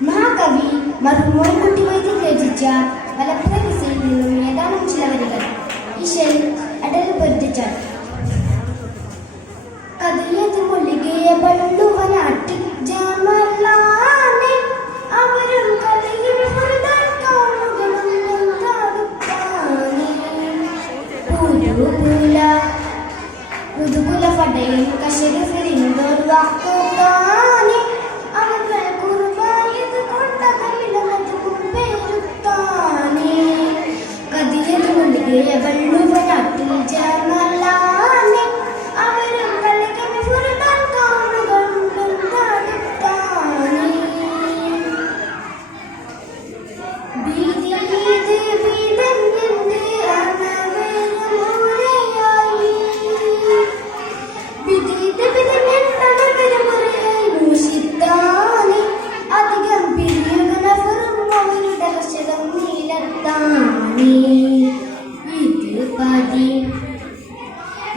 മഹാകവി മറുമോൻകുട്ടി വൈദ്യൻ രചിച്ച മലപ്പുറത്തിൽ നിന്നും ഏതാനും ചില വരികൾ. ഈശൽ അടൽ പൊരുത്തിച്ചാൽ കഥയത് മൊഴികയെ പള്ളുവനാട്ടി ജമലാനെ അവരും കലയിൽ പുതുകുല ഫടയിൽ കശരി ഫിരിന്തോർ വാക്കുതാനെ അവകൾ കുർബായത് കൊണ്ടകമിലമതും പേരുത്താനെ കഥയത് മൊഴികയെ പള്ളുവനാട്ടിൽ ജമലാനെ അവരും കലയിൽ ഫുർദാൻ കാണുകളും താടുത്താനെ ഭീതി ഭീതന്റെ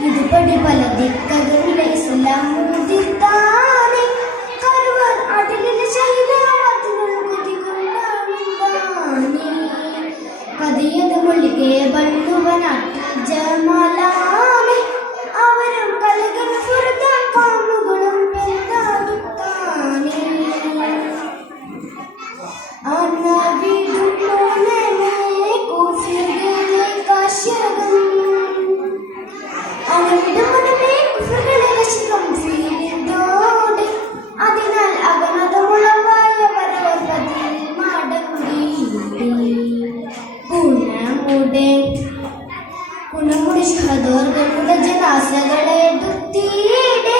ഇതുപടി പല ദിക്കകളിലെ ഇസ്ലാം മുതിർത്താനെ കരുവർ അടലിലെ ശൈലാവത്തിനുള്ള കുതികൊണ്ടാണ് കഥയത് മൊഴികെ ബന്ധുവനാട്ടി ജമലാനെ അവരും കലകൾ ഫുർദാൻ കാണുകളും പെരുതാടുത്താനെ അതിനാൽ അഗണതമുളവായവരവർ മടങ്ങി പുണമുടി ശഹദോർകളുടെ ജനാസകളെ ദുഃഖീടെ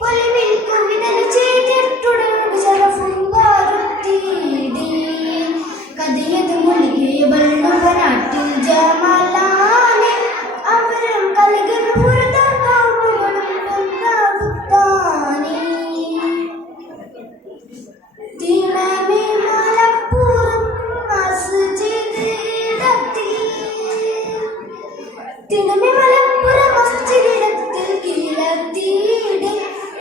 പൊലിവിൽ കുവിതൽ ചെയ്തിട്ടുടനു ശരഫും വാരുത്തീടി കഥയത് മൊഴികെ ബള്ളുവനാട്ടിൽ ജമലാനെ അവരും കലകൾ ഫുർദാൻ കാണുകളും കൊണ്ടാടുത്താനെ ദിനമേ മലപ്പുറം മസ്ജിദിടത്തിൽ കീഴത്തീടെ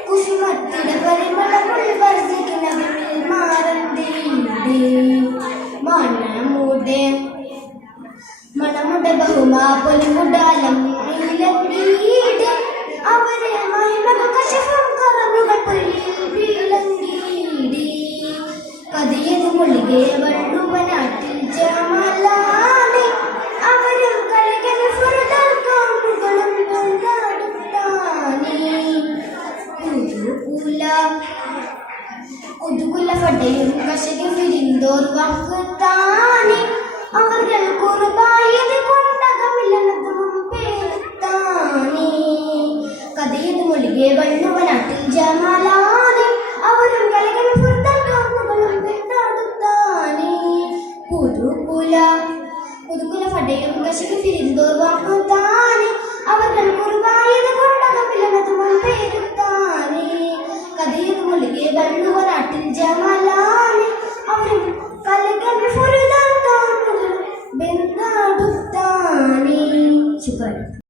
കുസുമത്തിട പരിമളമുൾ വർദ്ധിക്കുന്നവരിൽ മാറന്തീടെ മണമുടെ ബഹുമാ പൊലിമുടാലം ഇലങ്കീടെ അവരെ മഹിമക കശഫം കറന്നുകൾ പൊലിയിൽ വീളങ്കീടെ കഥയത് മൊഴികെ വള്ളുവനാട്ടിൽ ജമലാനെ അവരും കലകൾ ഫുർദാൻ കാണുകളും കൊണ്ടാടുത്താനെ പുതുകുല ഫടയും കശരി ഫിരിന്തോർ വാക്കുതാനെ അവர்கள் കുർബായത് കൊണ്ടകമിലമതും പേരുത്താനെ കഥയത് മൊഴികെ വള്ളുവനാട്ടിൽ ജമലാനെ അവരും കലകൾ ഫുർദാൻ കാണുകളും പെരുതാടുത്താനെ പുതുകുല ഫടയും കശരി ഫിരിന്തോർ വാക്കുതാനെ അവர்கள் കുർബായത് കൊണ്ടകമിലമതും പേരുത്താനെ കഥയത് മൊഴികെ വള്ളുവനാട്ടിൽ ജമലാനെ അവരും കലകൾ ഫുർദാൻ കാണുകളും പെരുതാടുത്താനെ. ശുക്രാൻ.